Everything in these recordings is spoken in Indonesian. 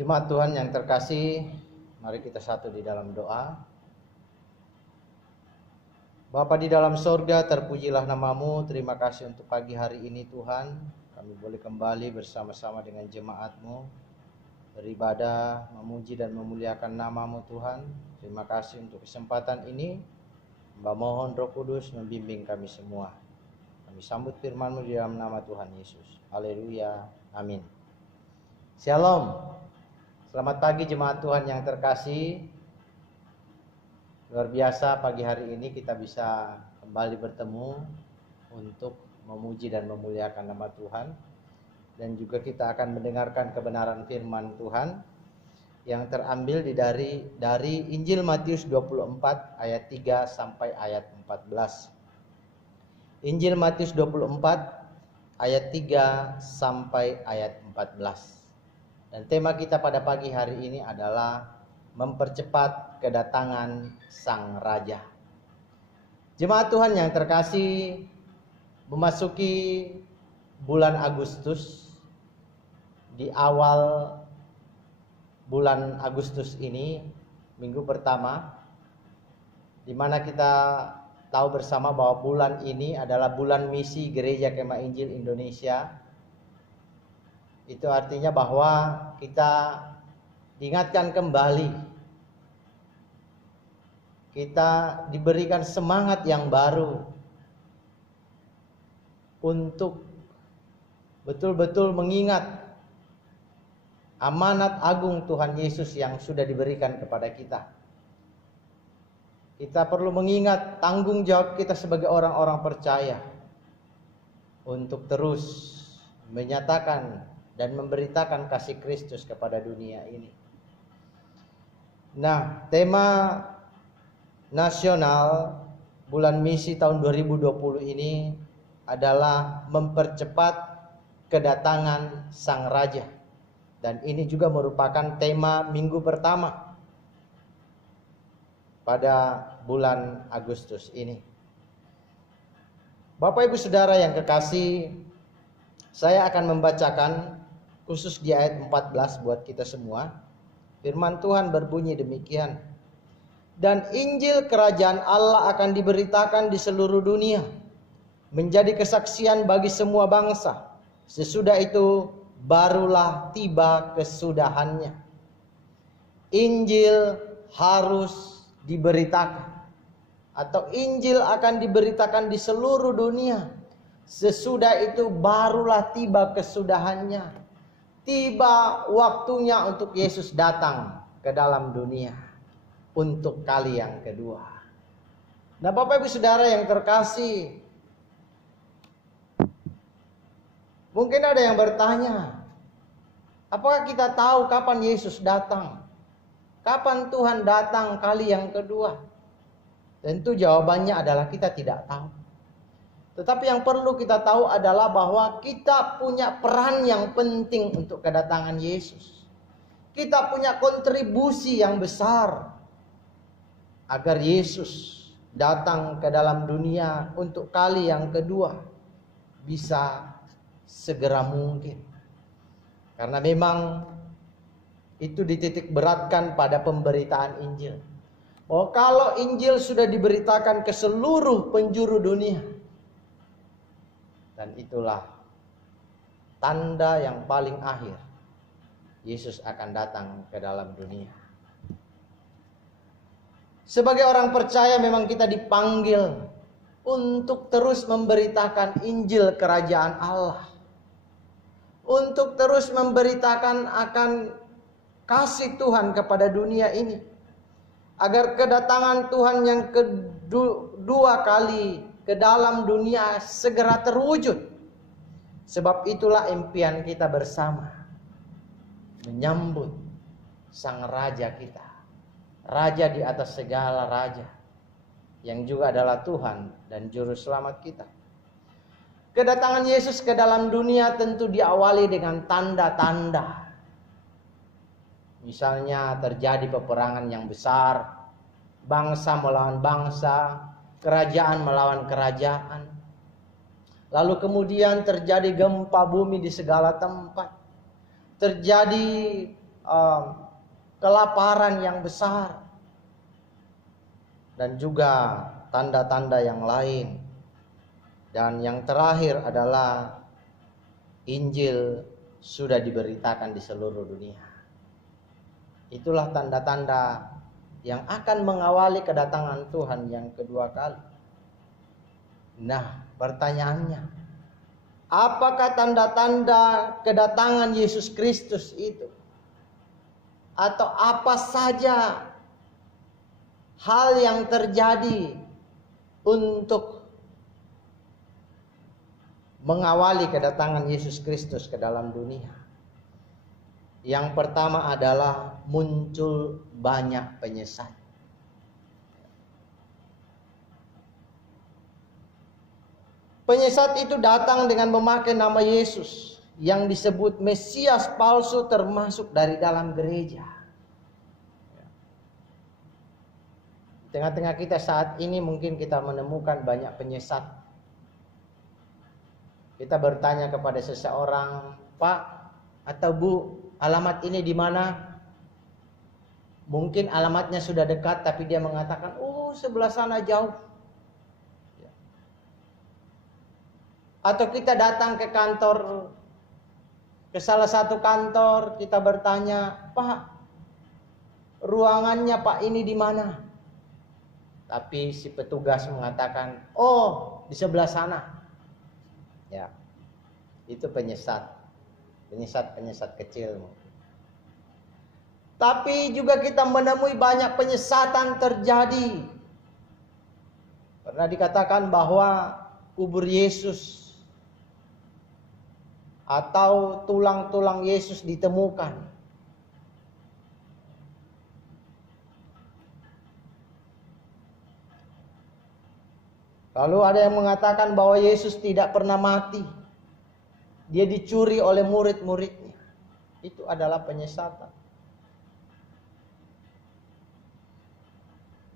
Jemaat Tuhan yang terkasih, mari kita satu di dalam doa. Bapa di dalam sorga, terpujilah namamu. Terima kasih untuk pagi hari ini Tuhan. Kami boleh kembali bersama-sama dengan jemaat-Mu, beribadah, memuji dan memuliakan namamu Tuhan. Terima kasih untuk kesempatan ini. Hamba mohon Roh Kudus membimbing kami semua. Kami sambut firman-Mu di dalam nama Tuhan Yesus. Haleluya. Amin. Shalom. Selamat pagi jemaat Tuhan yang terkasih. Luar biasa pagi hari ini kita bisa kembali bertemu untuk memuji dan memuliakan nama Tuhan. Dan juga kita akan mendengarkan kebenaran firman Tuhan yang terambil dari Injil Matius 24 ayat 3 sampai ayat 14. Injil Matius 24 ayat 3 sampai ayat 14. Dan tema kita pada pagi hari ini adalah mempercepat kedatangan Sang Raja. Jemaat Tuhan yang terkasih, memasuki bulan Agustus. Di awal bulan Agustus ini, minggu pertama, di mana kita tahu bersama bahwa bulan ini adalah bulan misi Gereja Kemah Injil Indonesia. Itu artinya bahwa kita diingatkan kembali, kita diberikan semangat yang baru untuk betul-betul mengingat amanat agung Tuhan Yesus yang sudah diberikan kepada kita. Kita perlu mengingat tanggung jawab kita sebagai orang-orang percaya untuk terus menyatakan dan memberitakan kasih Kristus kepada dunia ini. Nah, tema nasional bulan misi tahun 2020 ini adalah mempercepat kedatangan Sang Raja. Dan ini juga merupakan tema minggu pertama pada bulan Agustus ini. Bapak Ibu Saudara yang kekasih, saya akan membacakan khusus di ayat 14 buat kita semua. Firman Tuhan berbunyi demikian. Dan Injil Kerajaan Allah akan diberitakan di seluruh dunia, menjadi kesaksian bagi semua bangsa. Sesudah itu barulah tiba kesudahannya. Injil harus diberitakan, atau Injil akan diberitakan di seluruh dunia. Sesudah itu barulah tiba kesudahannya. Tiba waktunya untuk Yesus datang ke dalam dunia untuk kali yang kedua. Nah, Bapak Ibu Saudara yang terkasih, mungkin ada yang bertanya, apakah kita tahu kapan Yesus datang? Kapan Tuhan datang kali yang kedua? Tentu jawabannya adalah kita tidak tahu. Tetapi yang perlu kita tahu adalah bahwa kita punya peran yang penting untuk kedatangan Yesus. Kita punya kontribusi yang besar agar Yesus datang ke dalam dunia untuk kali yang kedua bisa segera mungkin. Karena memang itu dititik beratkan pada pemberitaan Injil. Oh, kalau Injil sudah diberitakan ke seluruh penjuru dunia, dan itulah tanda yang paling akhir, Yesus akan datang ke dalam dunia. Sebagai orang percaya memang kita dipanggil untuk terus memberitakan Injil Kerajaan Allah. Untuk terus memberitakan akan kasih Tuhan kepada dunia ini. Agar kedatangan Tuhan yang kedua kali ke dalam dunia segera terwujud. Sebab itulah impian kita bersama, menyambut Sang Raja kita, Raja di atas segala raja, yang juga adalah Tuhan dan Juru Selamat kita. Kedatangan Yesus ke dalam dunia tentu diawali dengan tanda-tanda. Misalnya terjadi peperangan yang besar, bangsa melawan bangsa, kerajaan melawan kerajaan. Lalu kemudian terjadi gempa bumi di segala tempat. Terjadi kelaparan yang besar, dan juga tanda-tanda yang lain. Dan yang terakhir adalah Injil sudah diberitakan di seluruh dunia. Itulah tanda-tanda yang akan mengawali kedatangan Tuhan yang kedua kali. Nah, pertanyaannya, apakah tanda-tanda kedatangan Yesus Kristus itu? Atau apa saja hal yang terjadi untuk mengawali kedatangan Yesus Kristus ke dalam dunia? Yang pertama adalah muncul banyak penyesat. Penyesat itu datang dengan memakai nama Yesus, yang disebut Mesias palsu, termasuk dari dalam gereja. Tengah-tengah kita saat ini mungkin kita menemukan banyak penyesat. Kita bertanya kepada seseorang, Pak atau Bu, alamat ini di mana? Mungkin alamatnya sudah dekat, tapi dia mengatakan, oh sebelah sana jauh. Atau kita datang ke kantor, ke salah satu kantor, kita bertanya, Pak, ruangannya Pak ini di mana? Tapi si petugas mengatakan, oh di sebelah sana. Ya, itu penyesat kecil. Tapi juga kita menemui banyak penyesatan terjadi. Pernah dikatakan bahwa kubur Yesus atau tulang-tulang Yesus ditemukan. Lalu ada yang mengatakan bahwa Yesus tidak pernah mati. Dia dicuri oleh murid-muridnya. Itu adalah penyesatan.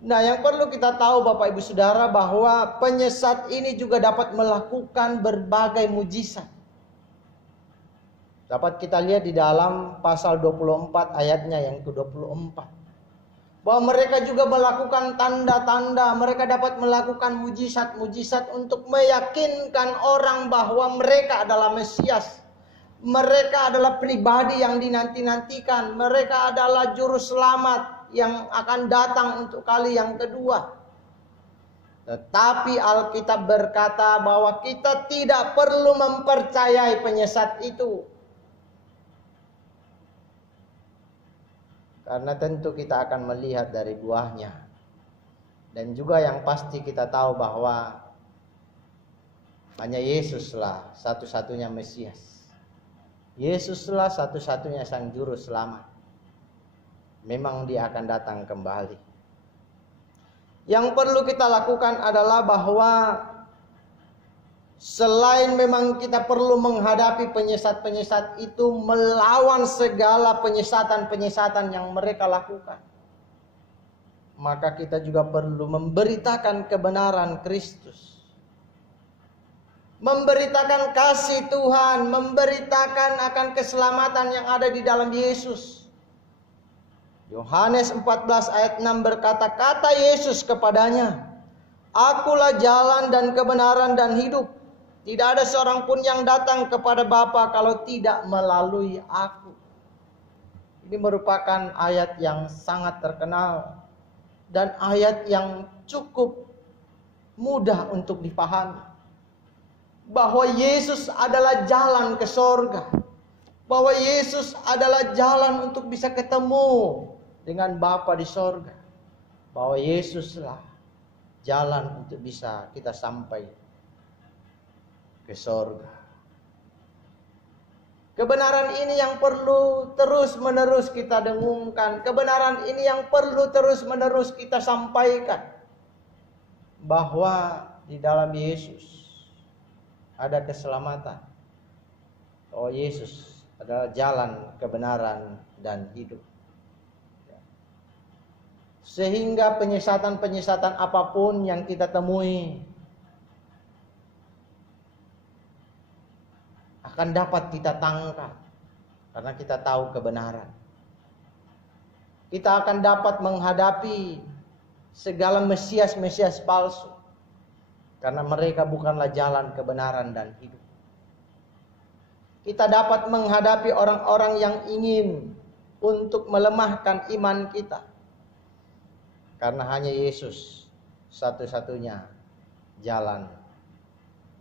Nah, yang perlu kita tahu Bapak Ibu Saudara, bahwa penyesat ini juga dapat melakukan berbagai mujizat. Dapat kita lihat di dalam pasal 24 ayatnya yang ke-24. Bahwa mereka juga melakukan tanda-tanda, mereka dapat melakukan mujizat-mujizat untuk meyakinkan orang bahwa mereka adalah Mesias. Mereka adalah pribadi yang dinanti-nantikan. Mereka adalah juru selamat yang akan datang untuk kali yang kedua. Tetapi Alkitab berkata bahwa kita tidak perlu mempercayai penyesat itu. Karena tentu kita akan melihat dari buahnya. Dan juga yang pasti kita tahu bahwa hanya Yesuslah satu-satunya Mesias. Yesuslah satu-satunya sang juru selamat. Memang dia akan datang kembali. Yang perlu kita lakukan adalah bahwa selain memang kita perlu menghadapi penyesat-penyesat itu, melawan segala penyesatan-penyesatan yang mereka lakukan, maka kita juga perlu memberitakan kebenaran Kristus, memberitakan kasih Tuhan, memberitakan akan keselamatan yang ada di dalam Yesus. Yohanes 14 ayat 6 berkata, kata Yesus kepadanya, Akulah jalan dan kebenaran dan hidup. Tidak ada seorang pun yang datang kepada Bapa kalau tidak melalui aku. Ini merupakan ayat yang sangat terkenal dan ayat yang cukup mudah untuk dipahami. Bahwa Yesus adalah jalan ke sorga. Bahwa Yesus adalah jalan untuk bisa ketemu dengan Bapa di sorga. Bahwa Yesuslah jalan untuk bisa kita sampai ke sorga. Kebenaran ini yang perlu terus-menerus kita dengungkan. Kebenaran ini yang perlu terus-menerus kita sampaikan. Bahwa di dalam Yesus ada keselamatan. Oh, Yesus adalah jalan, kebenaran, dan hidup. Sehingga penyesatan-penyesatan apapun yang kita temui akan dapat kita tangkap. Karena kita tahu kebenaran. kita akan dapat menghadapi segala mesias-mesias palsu. Karena mereka bukanlah jalan kebenaran dan hidup. Kita dapat menghadapi orang-orang yang ingin untuk melemahkan iman kita. Karena hanya Yesus satu-satunya jalan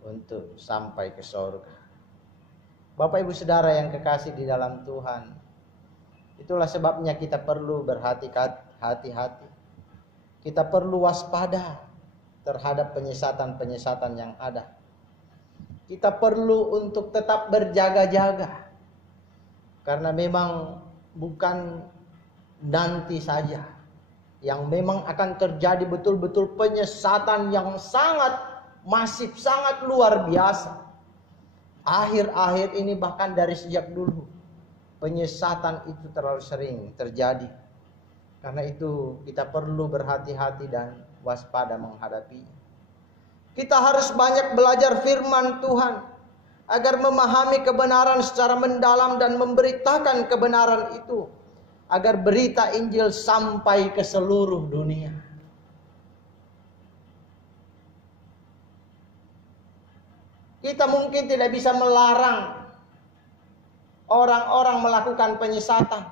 untuk sampai ke surga. Bapak Ibu Saudara yang kekasih di dalam Tuhan, itulah sebabnya kita perlu berhati-hati. Kita perlu waspada terhadap penyesatan-penyesatan yang ada. Kita perlu untuk tetap berjaga-jaga. Karena memang bukan nanti saja yang memang akan terjadi betul-betul penyesatan yang sangat masif, sangat luar biasa. Akhir-akhir ini bahkan dari sejak dulu penyesatan itu terlalu sering terjadi. Karena itu kita perlu berhati-hati dan waspada menghadapinya. Kita harus banyak belajar firman Tuhan agar memahami kebenaran secara mendalam dan memberitakan kebenaran itu, agar berita Injil sampai ke seluruh dunia. Kita mungkin tidak bisa melarang orang-orang melakukan penyesatan,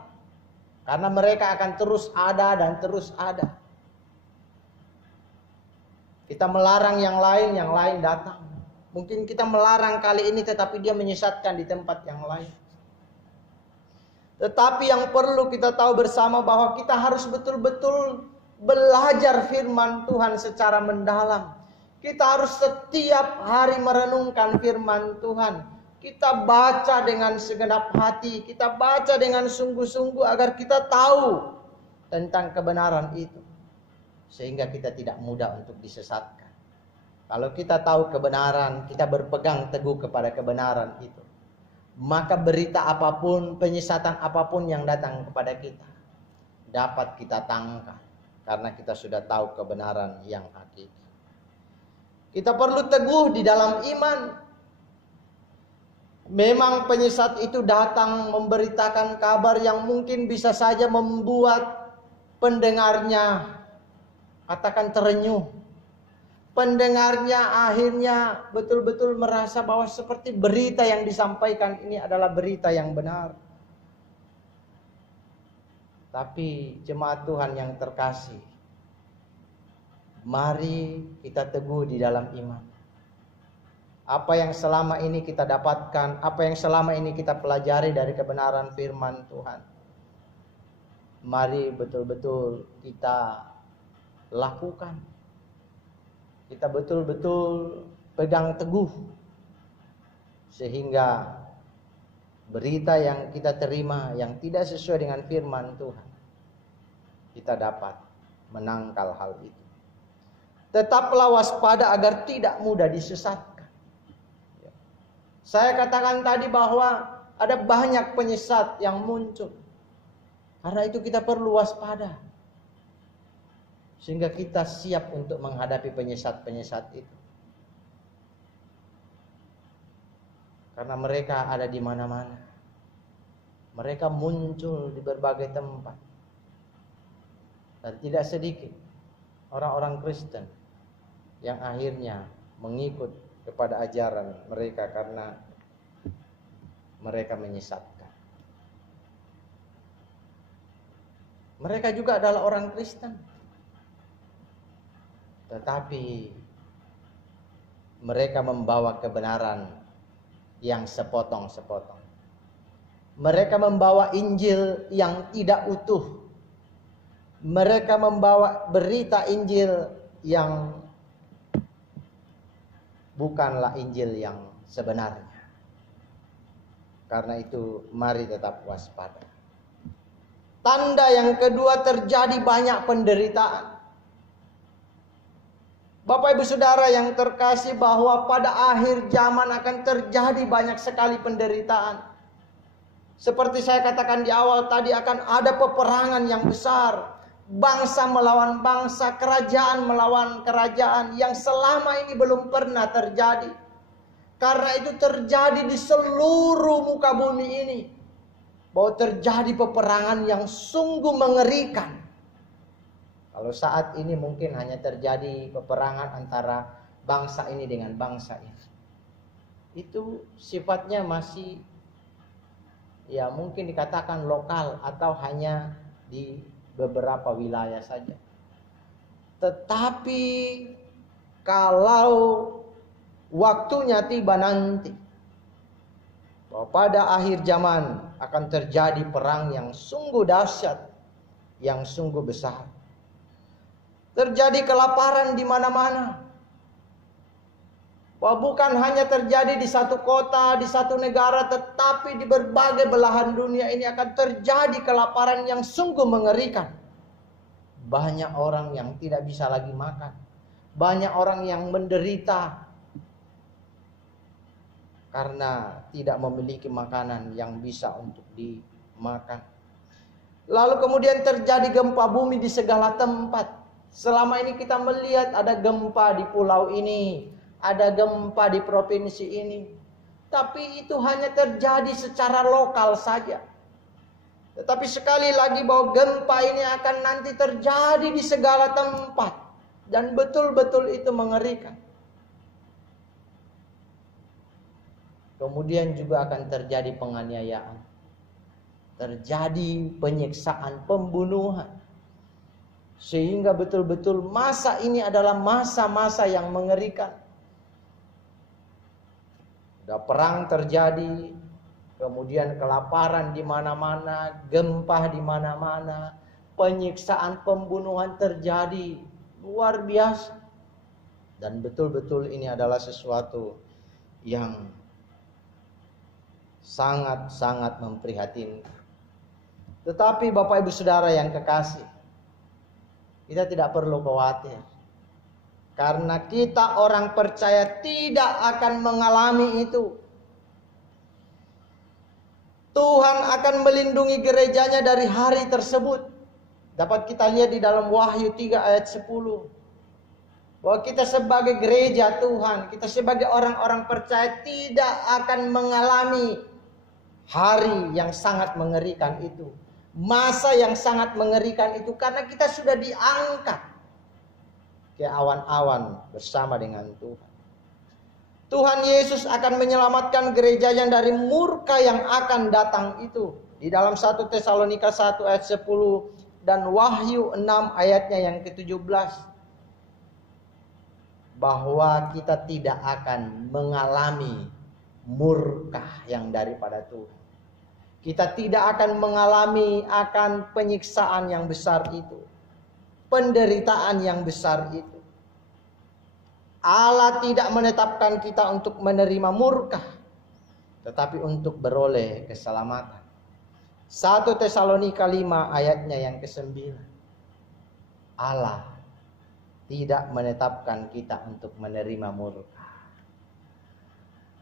karena mereka akan terus ada dan terus ada. Kita melarang yang lain datang. Mungkin kita melarang kali ini, tetapi dia menyesatkan di tempat yang lain. Tetapi yang perlu kita tahu bersama bahwa kita harus betul-betul belajar firman Tuhan secara mendalam. Kita harus setiap hari merenungkan firman Tuhan. Kita baca dengan segenap hati, kita baca dengan sungguh-sungguh agar kita tahu tentang kebenaran itu. Sehingga kita tidak mudah untuk disesatkan. Kalau kita tahu kebenaran, kita berpegang teguh kepada kebenaran itu, maka berita apapun, penyesatan apapun yang datang kepada kita dapat kita tangkap, karena kita sudah tahu kebenaran yang hakiki. Kita perlu teguh di dalam iman. Memang penyesat itu datang memberitakan kabar yang mungkin bisa saja membuat pendengarnya, katakan, terenyuh. Pendengarnya akhirnya betul-betul merasa bahwa seperti berita yang disampaikan ini adalah berita yang benar. Tapi jemaat Tuhan yang terkasih, mari kita teguh di dalam iman. Apa yang selama ini kita dapatkan, apa yang selama ini kita pelajari dari kebenaran firman Tuhan, mari betul-betul kita lakukan. Kita betul-betul pegang teguh, sehingga berita yang kita terima yang tidak sesuai dengan firman Tuhan, kita dapat menangkal hal itu. Tetaplah waspada agar tidak mudah disesatkan. Saya katakan tadi bahwa ada banyak penyesat yang muncul. Karena itu kita perlu waspada, sehingga kita siap untuk menghadapi penyesat-penyesat itu. Karena mereka ada di mana-mana. Mereka muncul di berbagai tempat. Dan tidak sedikit orang-orang Kristen yang akhirnya mengikut kepada ajaran mereka karena mereka menyesatkan. Mereka juga adalah orang Kristen, tetapi mereka membawa kebenaran yang sepotong-sepotong. Mereka membawa Injil yang tidak utuh. Mereka membawa berita Injil yang bukanlah Injil yang sebenarnya. Karena itu mari tetap waspada. Tanda yang kedua, terjadi banyak penderitaan. Bapak Ibu Saudara yang terkasih, bahwa pada akhir zaman akan terjadi banyak sekali penderitaan. Seperti saya katakan di awal tadi, akan ada peperangan yang besar. Bangsa melawan bangsa, kerajaan melawan kerajaan, yang selama ini belum pernah terjadi. Karena itu terjadi di seluruh muka bumi ini. bahwa terjadi peperangan yang sungguh mengerikan. Kalau saat ini mungkin hanya terjadi peperangan antara bangsa ini dengan bangsa ini. Itu sifatnya masih ya mungkin dikatakan lokal atau hanya di beberapa wilayah saja. Tetapi kalau waktunya tiba nanti, bahwa pada akhir zaman akan terjadi perang yang sungguh dahsyat, yang sungguh besar. Terjadi kelaparan di mana-mana. Bahwa bukan hanya terjadi di satu kota, di satu negara, tetapi di berbagai belahan dunia ini akan terjadi kelaparan yang sungguh mengerikan. Banyak orang yang tidak bisa lagi makan. Banyak orang yang menderita karena tidak memiliki makanan yang bisa untuk dimakan. Lalu kemudian terjadi gempa bumi di segala tempat. Selama ini kita melihat ada gempa di pulau ini, ada gempa di provinsi ini. Tapi itu hanya terjadi secara lokal saja. Tetapi sekali lagi bahwa gempa ini akan nanti terjadi di segala tempat. Dan betul-betul itu mengerikan. Kemudian juga akan terjadi penganiayaan. Terjadi penyiksaan, pembunuhan. Sehingga betul-betul masa ini adalah masa-masa yang mengerikan. Ada perang terjadi, kemudian kelaparan di mana-mana, gempa di mana-mana, penyiksaan, pembunuhan terjadi, luar biasa. Dan betul-betul ini adalah sesuatu yang sangat-sangat memprihatinkan. Tetapi Bapak Ibu Saudara yang kekasih, kita tidak perlu khawatir. Karena kita orang percaya tidak akan mengalami itu. Tuhan akan melindungi gerejanya dari hari tersebut. Dapat kita lihat di dalam Wahyu 3 ayat 10. Bahwa kita sebagai gereja Tuhan, kita sebagai orang-orang percaya tidak akan mengalami hari yang sangat mengerikan itu. Masa yang sangat mengerikan itu karena kita sudah diangkat ke awan-awan bersama dengan Tuhan. Tuhan Yesus akan menyelamatkan gerejanya dari murka yang akan datang itu. Di dalam 1 Tesalonika 1 ayat 10 dan Wahyu 6 ayatnya yang ke-17. Bahwa kita tidak akan mengalami murka yang daripada Tuhan. Kita tidak akan mengalami akan penyiksaan yang besar itu. Penderitaan yang besar itu. Allah tidak menetapkan kita untuk menerima murka, tetapi untuk beroleh keselamatan. 1 Tesalonika 5 ayatnya yang ke-9. Allah tidak menetapkan kita untuk menerima murka.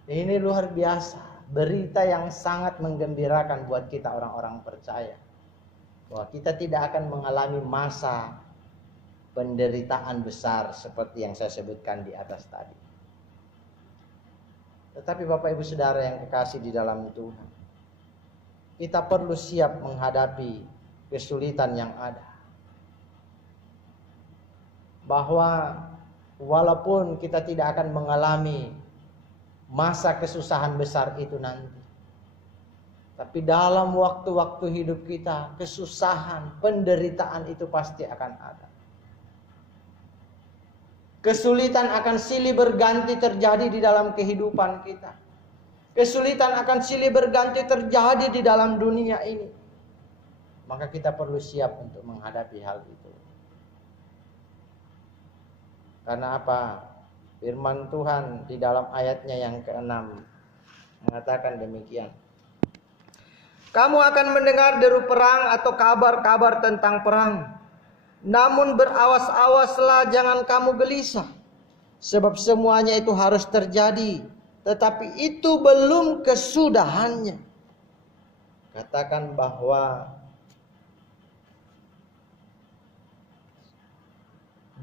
Ini luar biasa. Berita yang sangat menggembirakan buat kita orang-orang percaya. Bahwa kita tidak akan mengalami masa penderitaan besar seperti yang saya sebutkan di atas tadi. Tetapi Bapak Ibu Saudara yang kekasih di dalam Tuhan, kita perlu siap menghadapi kesulitan yang ada. Bahwa walaupun kita tidak akan mengalami masa kesusahan besar itu nanti, tapi dalam waktu-waktu hidup kita, kesusahan, penderitaan itu pasti akan ada. Kesulitan akan silih berganti terjadi di dalam kehidupan kita. Kesulitan akan silih berganti terjadi di dalam dunia ini. Maka kita perlu siap untuk menghadapi hal itu. Karena apa? Firman Tuhan di dalam ayatnya yang ke-6 mengatakan demikian. Kamu akan mendengar deru perang atau kabar-kabar tentang perang. Namun berawas-awaslah, jangan kamu gelisah. Sebab semuanya itu harus terjadi, tetapi itu belum kesudahannya. Katakan bahwa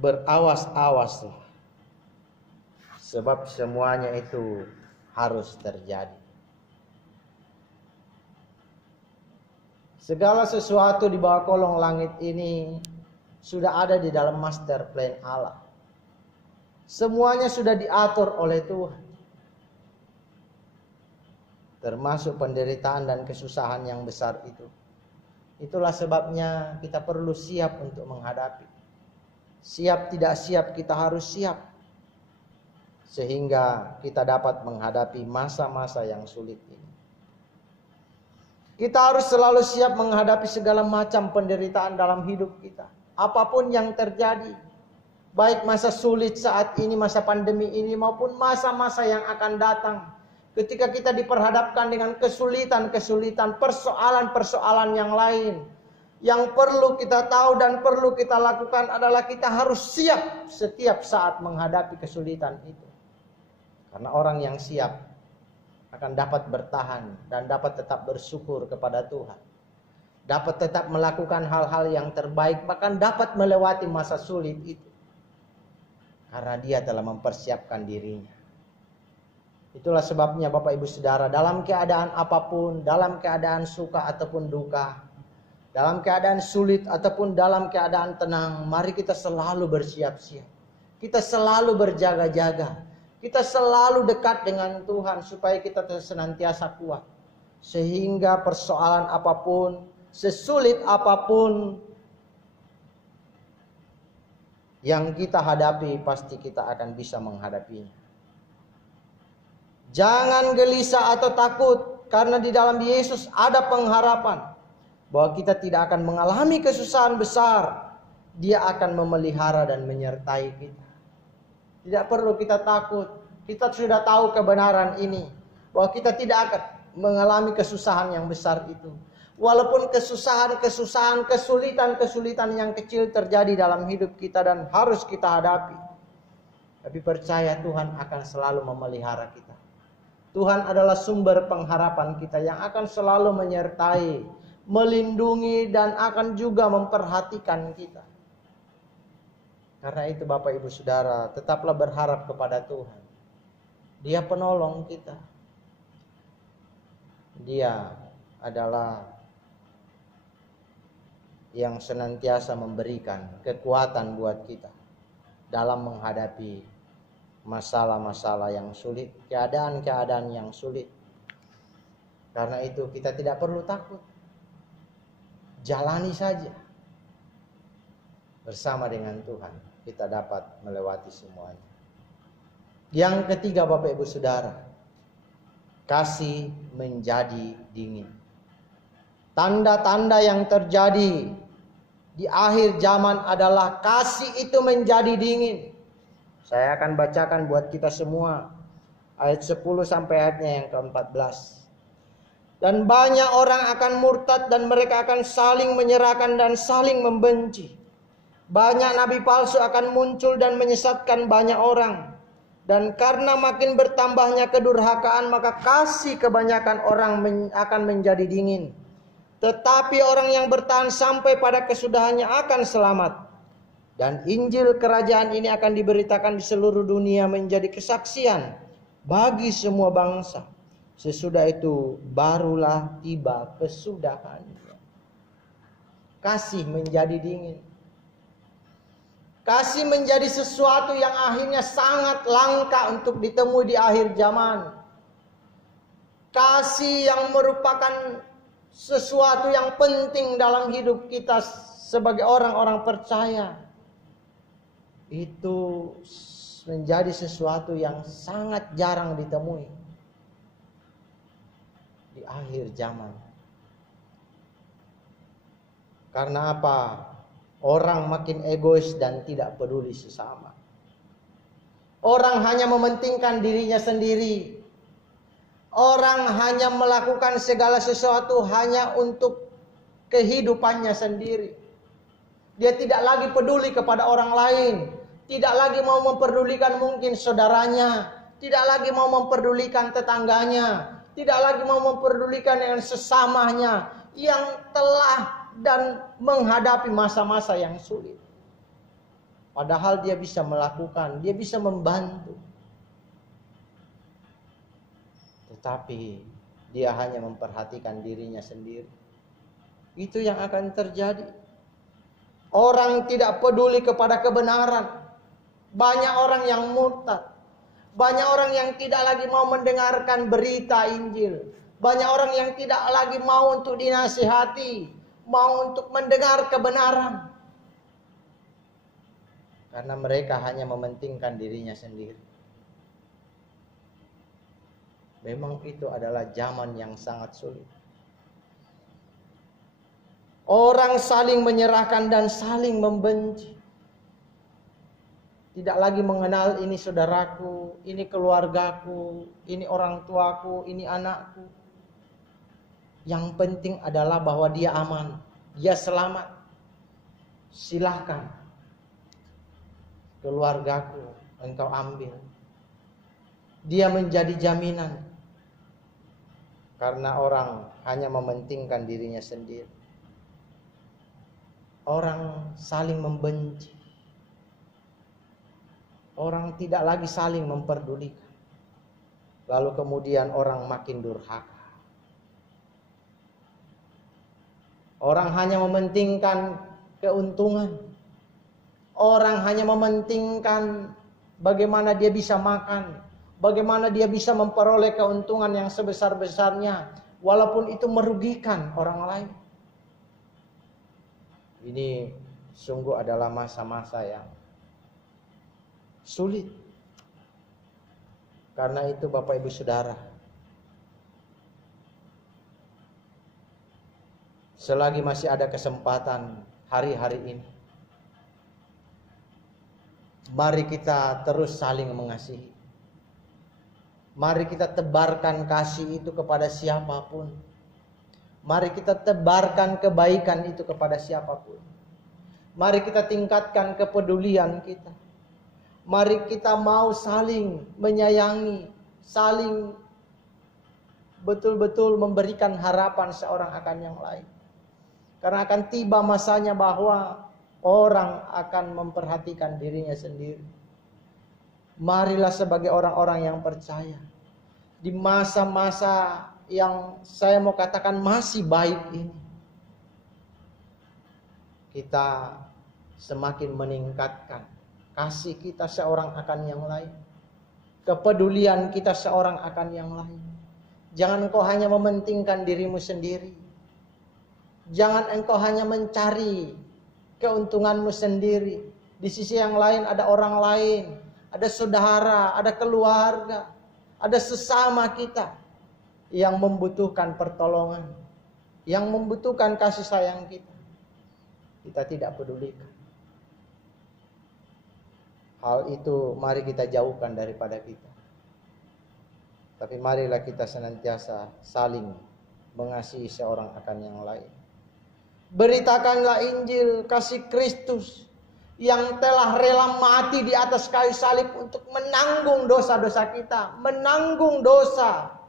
berawas-awaslah. Sebab semuanya itu harus terjadi. Segala sesuatu di bawah kolong langit ini sudah ada di dalam master plan Allah. Semuanya sudah diatur oleh Tuhan. Termasuk penderitaan dan kesusahan yang besar itu. Itulah sebabnya kita perlu siap untuk menghadapi. Siap tidak siap, kita harus siap. Sehingga kita dapat menghadapi masa-masa yang sulit ini. Kita harus selalu siap menghadapi segala macam penderitaan dalam hidup kita. Apapun yang terjadi. Baik masa sulit saat ini, masa pandemi ini, maupun masa-masa yang akan datang. Ketika kita diperhadapkan dengan kesulitan-kesulitan, persoalan-persoalan yang lain. Yang perlu kita tahu dan perlu kita lakukan adalah kita harus siap setiap saat menghadapi kesulitan itu. Karena orang yang siap akan dapat bertahan dan dapat tetap bersyukur kepada Tuhan. Dapat tetap melakukan hal-hal yang terbaik, bahkan dapat melewati masa sulit itu. Karena dia telah mempersiapkan dirinya. Itulah sebabnya Bapak Ibu Saudara, dalam keadaan apapun, dalam keadaan suka ataupun duka, dalam keadaan sulit ataupun dalam keadaan tenang, mari kita selalu bersiap-siap. Kita selalu berjaga-jaga. Kita selalu dekat dengan Tuhan supaya kita senantiasa kuat. Sehingga persoalan apapun, sesulit apapun yang kita hadapi, pasti kita akan bisa menghadapinya. Jangan gelisah atau takut, karena di dalam Yesus ada pengharapan bahwa kita tidak akan mengalami kesusahan besar. Dia akan memelihara dan menyertai kita. Tidak perlu kita takut. Kita sudah tahu kebenaran ini. Bahwa kita tidak akan mengalami kesusahan yang besar itu. Walaupun kesusahan, kesulitan yang kecil terjadi dalam hidup kita dan harus kita hadapi. Tapi percaya Tuhan akan selalu memelihara kita. Tuhan adalah sumber pengharapan kita yang akan selalu menyertai, melindungi dan akan juga memperhatikan kita. Karena itu Bapak Ibu Saudara, tetaplah berharap kepada Tuhan. Dia penolong kita. Dia adalah yang senantiasa memberikan kekuatan buat kita dalam menghadapi masalah-masalah yang sulit, keadaan-keadaan yang sulit. Karena itu kita tidak perlu takut. Jalani saja. Bersama dengan Tuhan kita dapat melewati semuanya. Yang ketiga Bapak Ibu Saudara, kasih menjadi dingin. Tanda-tanda yang terjadi di akhir zaman adalah kasih itu menjadi dingin. Saya akan bacakan buat kita semua ayat 10 sampai ayatnya yang ke-14. Dan banyak orang akan murtad dan mereka akan saling menyerahkan dan saling membenci. Banyak nabi palsu akan muncul dan menyesatkan banyak orang. Dan karena makin bertambahnya kedurhakaan, maka kasih kebanyakan orang akan menjadi dingin. Tetapi orang yang bertahan sampai pada kesudahannya akan selamat. Dan Injil kerajaan ini akan diberitakan di seluruh dunia menjadi kesaksian bagi semua bangsa. Sesudah itu barulah tiba kesudahannya. Kasih menjadi dingin. Kasih menjadi sesuatu yang akhirnya sangat langka untuk ditemui di akhir zaman. Kasih yang merupakan sesuatu yang penting dalam hidup kita sebagai orang-orang percaya. Itu menjadi sesuatu yang sangat jarang ditemui di akhir zaman. Karena apa? Orang makin egois dan tidak peduli sesama. Orang hanya mementingkan dirinya sendiri. Orang hanya melakukan segala sesuatu hanya untuk kehidupannya sendiri. Dia tidak lagi peduli kepada orang lain. Tidak lagi mau memperdulikan mungkin saudaranya. Tidak lagi mau memperdulikan tetangganya. Tidak lagi mau memperdulikan dengan sesamanya yang telah dan menghadapi masa-masa yang sulit. Padahal dia bisa melakukan, dia bisa membantu. Tetapi dia hanya memperhatikan dirinya sendiri. Itu yang akan terjadi. Orang tidak peduli kepada kebenaran. Banyak orang yang murtad. Banyak orang yang tidak lagi mau mendengarkan berita Injil. Banyak orang yang tidak lagi mau untuk dinasihati. Mau untuk mendengar kebenaran. Karena mereka hanya mementingkan dirinya sendiri. Memang itu adalah zaman yang sangat sulit. Orang saling menyerahkan dan saling membenci. Tidak lagi mengenal ini saudaraku, ini keluargaku, ini orang tuaku, ini anakku. Yang penting adalah bahwa dia aman, dia selamat. Silahkan keluargaku engkau ambil. Dia menjadi jaminan. Karena orang hanya mementingkan dirinya sendiri. Orang saling membenci. Orang tidak lagi saling memperdulikan. Lalu kemudian orang makin durhaka. Orang hanya mementingkan keuntungan. Orang hanya mementingkan bagaimana dia bisa makan. Bagaimana dia bisa memperoleh keuntungan yang sebesar-besarnya. Walaupun itu merugikan orang lain. Ini sungguh adalah masa-masa yang sulit. Karena itu Bapak Ibu Saudara, selagi masih ada kesempatan hari-hari ini, mari kita terus saling mengasihi. Mari kita tebarkan kasih itu kepada siapapun. Mari kita tebarkan kebaikan itu kepada siapapun. Mari kita tingkatkan kepedulian kita. Mari kita mau saling menyayangi, saling betul-betul memberikan harapan seorang akan yang lain. Karena akan tiba masanya bahwa orang akan memperhatikan dirinya sendiri. Marilah sebagai orang-orang yang percaya. Di masa-masa yang saya mau katakan masih baik ini, kita semakin meningkatkan kasih kita seorang akan yang lain, kepedulian kita seorang akan yang lain. Jangan engkau hanya mementingkan dirimu sendiri. Jangan engkau hanya mencari keuntunganmu sendiri. Di sisi yang lain ada orang lain, ada saudara, ada keluarga, ada sesama kita yang membutuhkan pertolongan, yang membutuhkan kasih sayang kita. Kita tidak pedulikan. Hal itu mari kita jauhkan daripada kita. Tapi marilah kita senantiasa saling mengasihi seorang akan yang lain. Beritakanlah Injil kasih Kristus yang telah rela mati di atas kayu salib untuk menanggung dosa-dosa kita, menanggung dosa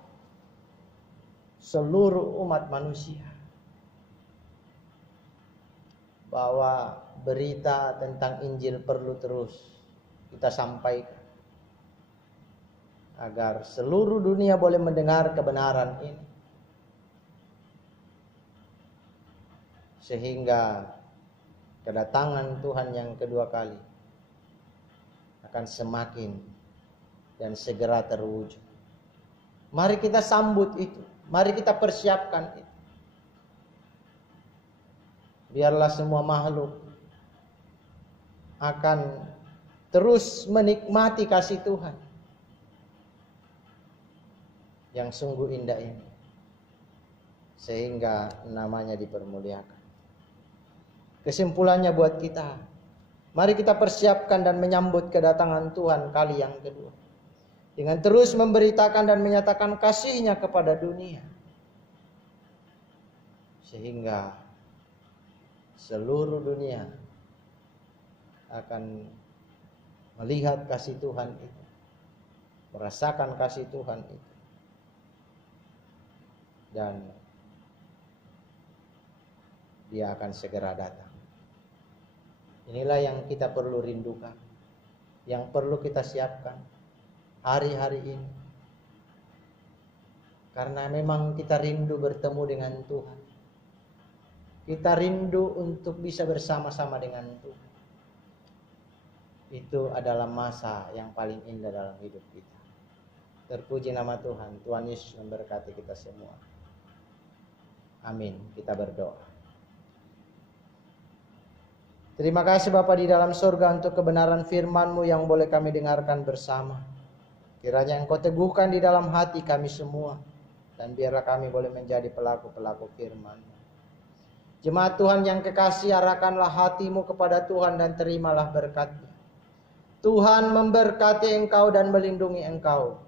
seluruh umat manusia. Bahwa berita tentang Injil perlu terus kita sampaikan agar seluruh dunia boleh mendengar kebenaran ini, sehingga kedatangan Tuhan yang kedua kali akan semakin dan segera terwujud. Mari kita sambut itu. Mari kita persiapkan itu. Biarlah semua makhluk akan terus menikmati kasih Tuhan yang sungguh indah ini, sehingga namanya dipermuliakan. Kesimpulannya buat kita, mari kita persiapkan dan menyambut kedatangan Tuhan kali yang kedua. Dengan terus memberitakan dan menyatakan kasih-Nya kepada dunia. Sehingga seluruh dunia akan melihat kasih Tuhan itu. Merasakan kasih Tuhan itu. Dan Dia akan segera datang. Inilah yang kita perlu rindukan. Yang perlu kita siapkan hari-hari ini. Karena memang kita rindu bertemu dengan Tuhan. Kita rindu untuk bisa bersama-sama dengan Tuhan. Itu adalah masa yang paling indah dalam hidup kita. Terpuji nama Tuhan. Tuhan Yesus memberkati kita semua. Amin. Kita berdoa. Terima kasih Bapa di dalam surga untuk kebenaran firman-Mu yang boleh kami dengarkan bersama. Kiranya Engkau teguhkan di dalam hati kami semua. Dan biarlah kami boleh menjadi pelaku-pelaku firman-Mu. Jemaat Tuhan yang kekasih, arahkanlah hatimu kepada Tuhan dan terimalah berkat-Nya. Tuhan memberkati engkau dan melindungi engkau.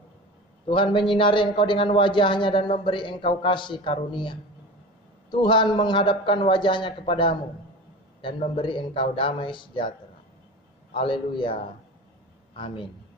Tuhan menyinari engkau dengan wajah-Nya dan memberi engkau kasih karunia. Tuhan menghadapkan wajah-Nya kepadamu dan memberi engkau damai sejahtera. Haleluya. Amin.